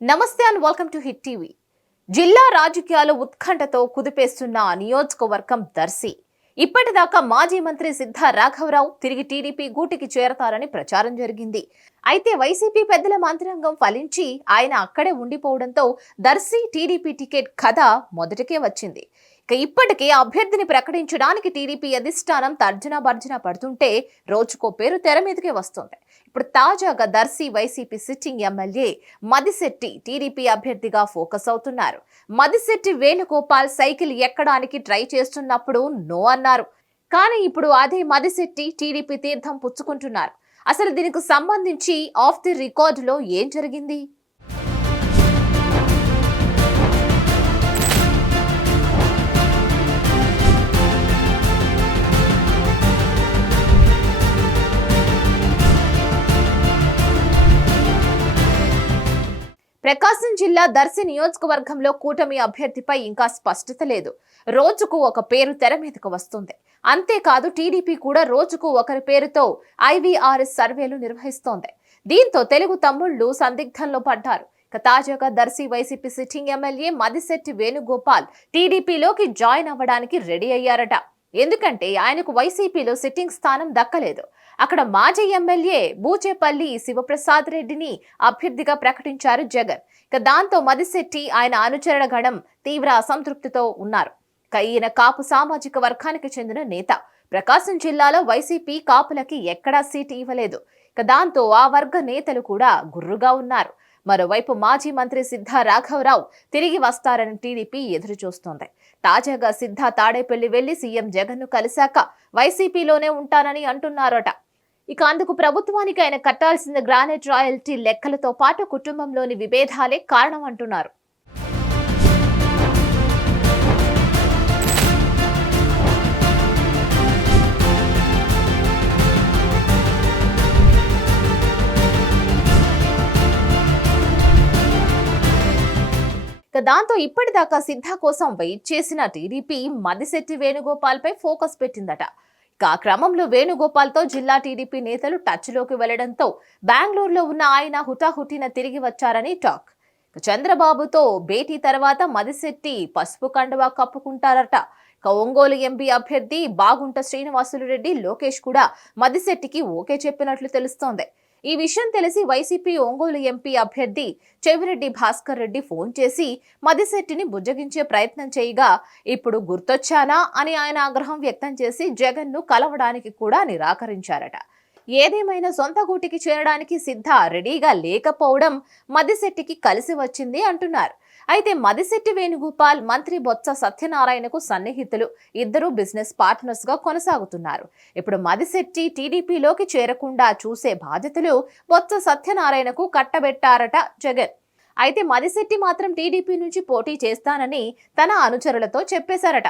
నమస్తే and welcome to hit TV. జిల్లా రాజకీయాలు ఉత్కంఠతో కుదిపేస్తున్న నియోజకవర్గం దర్శి. ఇప్పటిదాకా మాజీ మంత్రి సిద్ధ రాఘవరావు తిరిగి టీడీపీ గూటికి చేరతారని ప్రచారం జరిగింది. అయితే వైసీపీ పెద్దల మంత్రాంగం ఫలించి ఆయన అక్కడే ఉండిపోవడంతో దర్శి టీడీపీ టికెట్ కథ మొదటికే వచ్చింది. ఇప్పటికే అభ్యర్థిని ప్రకటించడానికి టీడీపీ అధిష్టానం తర్జన భర్జన పడుతుంటే రోజుకో పేరు తెర మీదకే వస్తుంది. ఇప్పుడు తాజాగా Darsi YCP sitting MLA Madisetti TDP అభ్యర్థిగా ఫోకస్ అవుతున్నారు. మదిశెట్టి వేణుగోపాల్ సైకిల్ ఎక్కడానికి ట్రై చేస్తున్నప్పుడు నో అన్నారు. కానీ ఇప్పుడు అదే మదిశెట్టి టీడీపీ తీర్థం పుచ్చుకుంటున్నారు. అసలు దీనికి సంబంధించి ఆఫ్ ది రికార్డులో ఏం జరిగింది? ప్రకాశం జిల్లా దర్శి నియోజకవర్గంలో కూటమి అభ్యర్థిపై ఇంకా స్పష్టత లేదు. రోజుకు ఒక పేరు తెర మీదకు వస్తుంది. అంతేకాదు టీడీపీ కూడా రోజుకు ఒకరి పేరుతో ఐవీఆర్ఎస్ సర్వేలు నిర్వహిస్తోంది. దీంతో తెలుగు తమ్ముళ్ళు సందిగ్ధంలో పడ్డారు. ఇక తాజాగా Darsi YCP sitting MLA Madisetti Venugopal టీడీపీలోకి జాయిన్ అవ్వడానికి రెడీ అయ్యారట. ఎందుకంటే ఆయనకు వైసీపీలో సిట్టింగ్ స్థానం దక్కలేదు. అక్కడ మాజీ ఎమ్మెల్యే బూచేపల్లి శివప్రసాద్ రెడ్డిని అభ్యర్థిగా ప్రకటించారు జగన్. ఇక దాంతో మదిశెట్టి ఆయన అనుచరణ గణం తీవ్ర అసంతృప్తితో ఉన్నారు. ఇక ఈయన కాపు సామాజిక వర్గానికి చెందిన నేత. ప్రకాశం జిల్లాలో వైసీపీ కాపులకి ఎక్కడా సీటు ఇవ్వలేదు. ఇక దాంతో ఆ వర్గ నేతలు కూడా గుర్రుగా ఉన్నారు. మరోవైపు మాజీ మంత్రి సిద్ధా రాఘవరావు తిరిగి వస్తారని టీడీపీ ఎదురుచూస్తోంది. తాజాగా సిద్ధా తాడేపల్లి వెళ్ళి సీఎం జగన్ను కలిశాక వైసీపీలోనే ఉంటానని అంటున్నారట. ఇక అందుకు ప్రభుత్వానికి ఆయన కట్టాల్సిన గ్రానైట్ రాయల్టీ లెక్కలతో పాటు కుటుంబంలోని విభేదాలే కారణం అంటున్నారు. దాంతో ఇప్పటిదాకా సిద్ధ కోసం వెయిట్ చేసిన టీడీపీ మదిశెట్టి వేణుగోపాల్పై ఫోకస్ పెట్టిందట. ఇక ఆ క్రమంలో వేణుగోపాల్తో జిల్లా టీడీపీ నేతలు టచ్లోకి వెళ్ళడంతో బెంగళూరులో ఉన్న ఆయన హుటాహుటిన తిరిగి వచ్చారని టాక్. చంద్రబాబుతో భేటీ తర్వాత మదిశెట్టి పసుపు కండువా కప్పుకుంటారట. ఒంగోలు ఎంపీ అభ్యర్థి బాగుంట శ్రీనివాసులు రెడ్డి లోకేష్ కూడా మదిశెట్టికి ఓకే చెప్పినట్లు తెలుస్తోంది. ఈ విషయం తెలిసి వైసీపీ ఒంగోలు ఎంపీ అభ్యర్థి చెవిరెడ్డి భాస్కర్ రెడ్డి ఫోన్ చేసి మదిశెట్టిని బుజ్జగించే ప్రయత్నం చేయగా ఇప్పుడు గుర్తొచ్చానా అని ఆయన ఆగ్రహం వ్యక్తం చేసి జగన్ను కలవడానికి కూడా నిరాకరించారట. ఏదేమైనా సొంత గూటికి చేరడానికి సిద్ధ రెడీగా లేకపోవడం మదిశెట్టికి కలిసి వచ్చింది అంటున్నారు. అయితే మదిశెట్టి వేణుగోపాల్ మంత్రి బొత్స సత్యనారాయణకు సన్నిహితులు. ఇద్దరు బిజినెస్ పార్ట్నర్స్గా కొనసాగుతున్నారు. ఇప్పుడు మదిశెట్టి టీడీపీలోకి చేరకుండా చూసే బాధ్యతలు బొత్స సత్యనారాయణకు కట్టబెట్టారట జగన్. అయితే మదిశెట్టి మాత్రం టీడీపీ నుంచి పోటీ చేస్తానని తన అనుచరులతో చెప్పేశారట.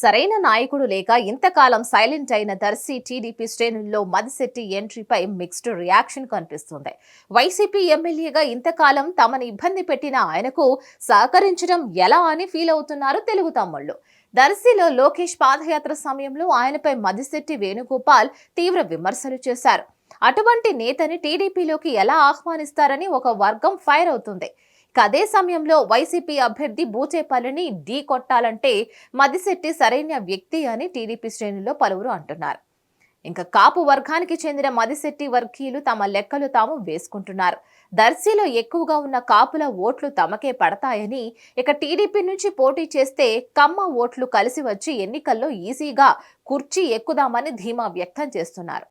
సరైన నాయకుడు లేక ఇంతకాలం సైలెంట్ అయిన దర్శి టీడీపీ శ్రేణుల్లో మదిశెట్టి ఎంట్రీపై మిక్స్డ్ రియాక్షన్ కనిపిస్తుంది. వైసీపీ ఎమ్మెల్యేగా ఇంతకాలం తమను ఇబ్బంది పెట్టిన ఆయనకు సహకరించడం ఎలా అని ఫీల్ అవుతున్నారు తెలుగు తమ్ముళ్ళు. దర్శిలో లోకేష్ పాదయాత్ర సమయంలో ఆయనపై మదిశెట్టి వేణుగోపాల్ తీవ్ర విమర్శలు చేశారు. అటువంటి నేతని టీడీపీలోకి ఎలా ఆహ్వానిస్తారని ఒక వర్గం ఫైర్ అవుతుంది. అదే సమయంలో వైసీపీ అభ్యర్థి బూచేపల్లిని ఢీ కొట్టాలంటే మదిశెట్టి సరైన వ్యక్తి అని టీడీపీ శ్రేణుల్లో పలువురు అంటున్నారు. ఇంకా కాపు వర్గానికి చెందిన మదిశెట్టి వర్గీయులు తమ లెక్కలు తాము వేసుకుంటున్నారు. దర్శిలో ఎక్కువగా ఉన్న కాపుల ఓట్లు తమకే పడతాయని ఇక టీడీపీ నుంచి పోటీ చేస్తే కమ్మ ఓట్లు కలిసి వచ్చి ఎన్నికల్లో ఈజీగా కుర్చీ ఎక్కుదామని ధీమా వ్యక్తం చేస్తున్నారు.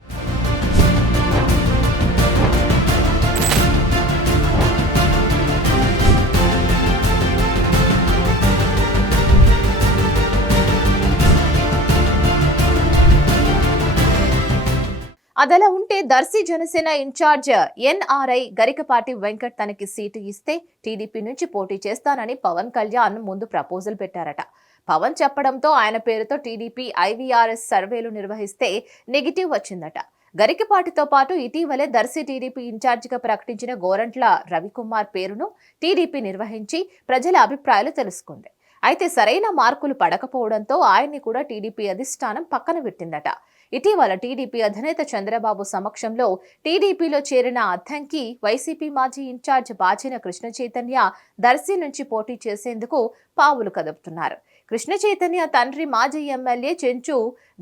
అదలా ఉంటే Darsi Janasena in charge NRI Garikapati Venkat తనకి సీటు ఇస్తే టీడీపీ నుంచి పోటీ చేస్తానని పవన్ కళ్యాణ్ ముందు ప్రపోజల్ పెట్టారట. పవన్ చెప్పడంతో ఆయన పేరుతో టీడీపీ ఐవీఆర్ఎస్ సర్వేలు నిర్వహిస్తే నెగిటివ్ వచ్చిందట. గరికపాటితో పాటు ఇటీవలే దర్శి టీడీపీ ఇన్ఛార్జిగా ప్రకటించిన గోరంట్ల రవికుమార్ పేరును టీడీపీ నిర్వహించి ప్రజల అభిప్రాయాలు తెలుసుకుంది. అయితే సరైన మార్కులు పడకపోవడంతో ఆయన్ని కూడా టీడీపీ అధిష్టానం పక్కన పెట్టిందట. ఇటీవల టీడీపీ అధినేత చంద్రబాబు సమక్షంలో టీడీపీలో చేరిన అద్దంకి వైసీపీ మాజీ ఇన్ఛార్జ్ బాచిన కృష్ణ చైతన్య దర్శి నుంచి పోటీ చేసేందుకు పావులు కదుపుతున్నారు. కృష్ణ చైతన్య తండ్రి మాజీ ఎమ్మెల్యే చెంచు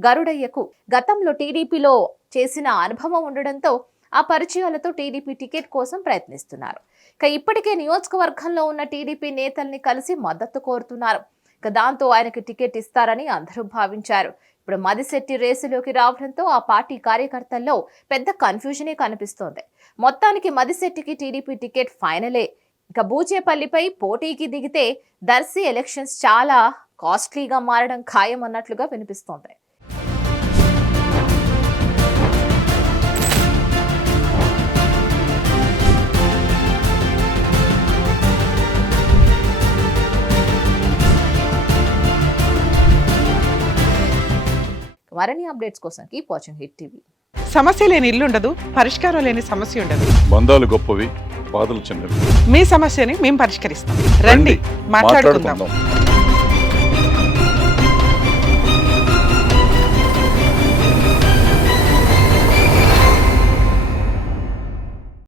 గరుడయ్యకు గతంలో టీడీపీలో చేసిన అనుభవం ఉండడంతో ఆ పరిచయాలతో టీడీపీ టికెట్ కోసం ప్రయత్నిస్తున్నారు. ఇక ఇప్పటికే నియోజకవర్గంలో ఉన్న టీడీపీ నేతల్ని కలిసి మద్దతు కోరుతున్నారు. ఇక దాంతో ఆయనకి టికెట్ ఇస్తారని అందరూ భావించారు. ఇప్పుడు మదిశెట్టి రేసులోకి రావడంతో ఆ పార్టీ కార్యకర్తల్లో పెద్ద కన్ఫ్యూజనే కనిపిస్తోంది. మొత్తానికి మదిశెట్టికి టీడీపీ టికెట్ ఫైనలే. ఇక బూచేపల్లిపై పోటీకి దిగితే దర్శి ఎలక్షన్స్ చాలా కాస్ట్లీగా మారడం ఖాయం అన్నట్లుగా వినిపిస్తోంది. మరిన్ని అప్డేట్స్ కోసం కీప్ వాచింగ్ హిట్ టీవీ. సమస్య లేని ఇల్లు ఉండదు పరిష్కారం లేని సమస్య ఉండదు. బంధాలు గొప్పవి బాధలు చిన్నవి. మీ సమస్యని మేము పరిష్కరిస్తాం. రండి మాట్లాడుకుందాం. మాట్లాడుకుందాం.